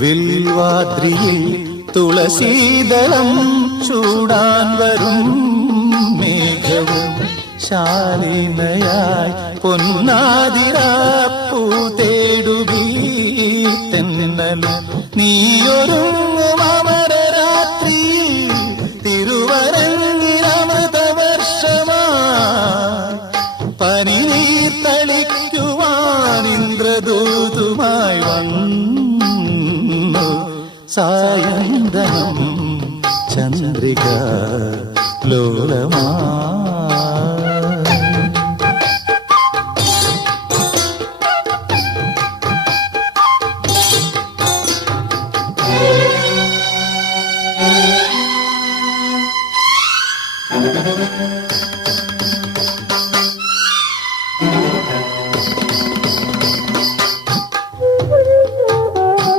വിൽവാദ്രിയിൽ തുളസീതളം ചൂടാൻ വരും മേഘവും ശാലിനയായി പൊന്നാതിരാപ്പൂ തേടുകീ തെന്നലും നീയൊരു പനിനീർ തളിക്കുവാൻ ഇന്ദ്രദൂതുമായി വന്നു. സായന്തനം ചന്ദ്രിക ലോലമാ